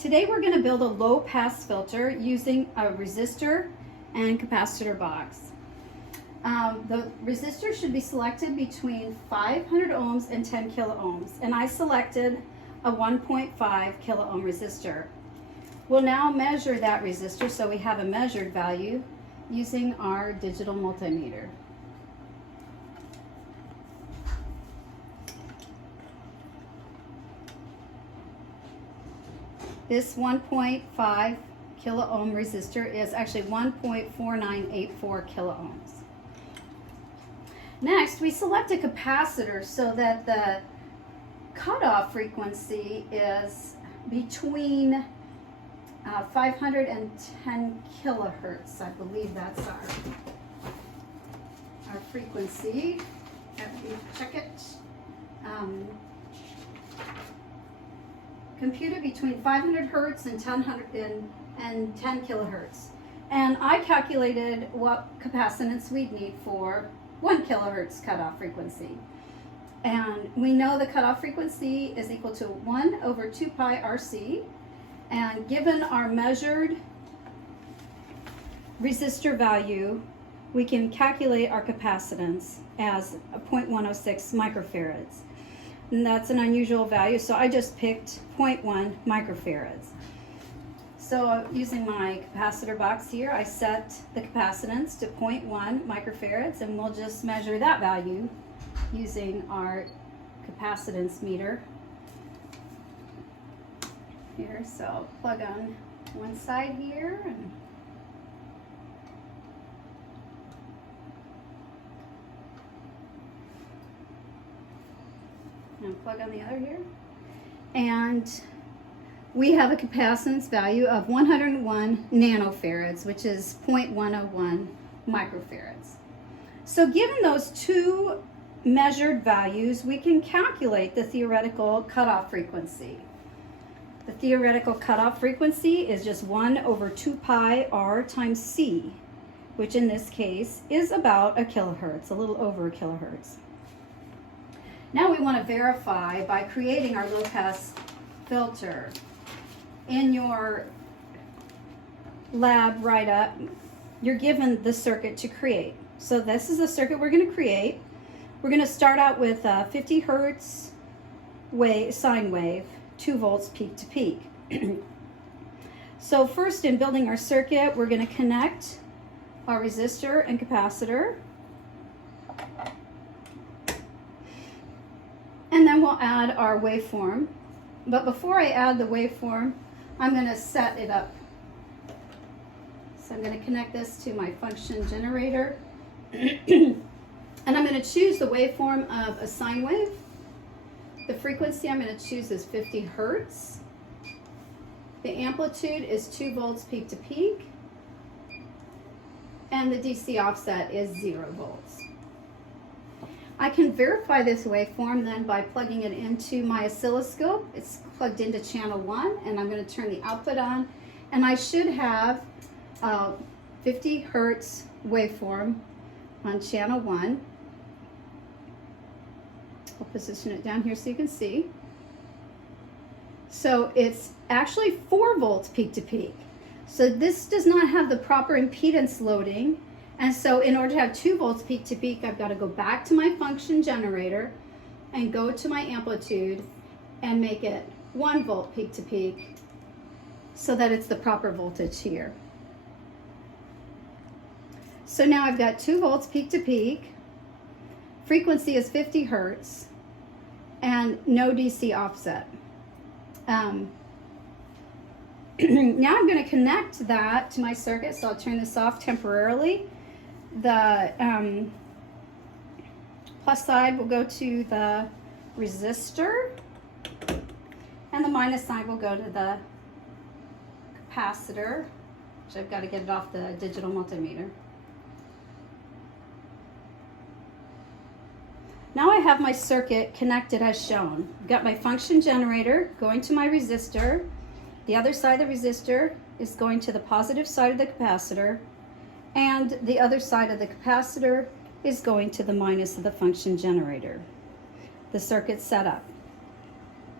Today we're going to build a low pass filter using a resistor and capacitor box. The resistor should be selected between 500 ohms and 10 kilo ohms, and I selected a 1.5 kilo ohm resistor. We'll now measure that resistor so we have a measured value using our digital multimeter. This 1.5 kilo ohm resistor is actually 1.4984 kilo ohms. Next, we select a capacitor so that the cutoff frequency is between 510 kilohertz. I believe that's our frequency. Let me check it. Computed between 500 hertz and 10 kilohertz. And I calculated what capacitance we'd need for 1 kilohertz cutoff frequency. And we know the cutoff frequency is equal to 1 over 2 pi RC. And given our measured resistor value, we can calculate our capacitance as 0.106 microfarads. And that's an unusual value, so I just picked 0.1 microfarads. So using my capacitor box here, I set the capacitance to 0.1 microfarads, and we'll just measure that value using our capacitance meter here. So plug on one side here, and plug on the other here. And we have a capacitance value of 101 nanofarads, which is 0.101 microfarads. So given those two measured values, we can calculate the theoretical cutoff frequency. The theoretical cutoff frequency is just 1 over 2 pi r times c, which in this case is about a kilohertz, a little over a kilohertz. Now we want to verify by creating our low pass filter. In your lab write-up, you're given the circuit to create. So this is the circuit we're going to create. We're going to start out with a 50 hertz sine wave, 2 volts peak to peak. So first, in building our circuit, we're going to connect our resistor and capacitor. And then we'll add our waveform. But before I add the waveform, I'm going to set it up. So I'm going to connect this to my function generator. And I'm going to choose the waveform of a sine wave. The frequency I'm going to choose is 50 hertz. The amplitude is 2 volts peak to peak. And the DC offset is 0 volts. I can verify this waveform then by plugging it into my oscilloscope. It's plugged into channel 1, and I'm going to turn the output on, and I should have a 50 hertz waveform on channel 1. I'll position it down here so you can see. So it's actually 4 volts peak to peak. So this does not have the proper impedance loading. And so in order to have 2 volts peak to peak, I've got to go back to my function generator and go to my amplitude and make it 1 volt peak to peak so that it's the proper voltage here. So now I've got 2 volts peak to peak, frequency is 50 hertz, and no DC offset. Now I'm going to connect that to my circuit, so I'll turn this off temporarily. The plus side will go to the resistor, and the minus side will go to the capacitor, which I've got to get it off the digital multimeter. Now I have my circuit connected as shown. I've got my function generator going to my resistor. The other side of the resistor is going to the positive side of the capacitor, and the other side of the capacitor is going to the minus of the function generator. The circuit's set up.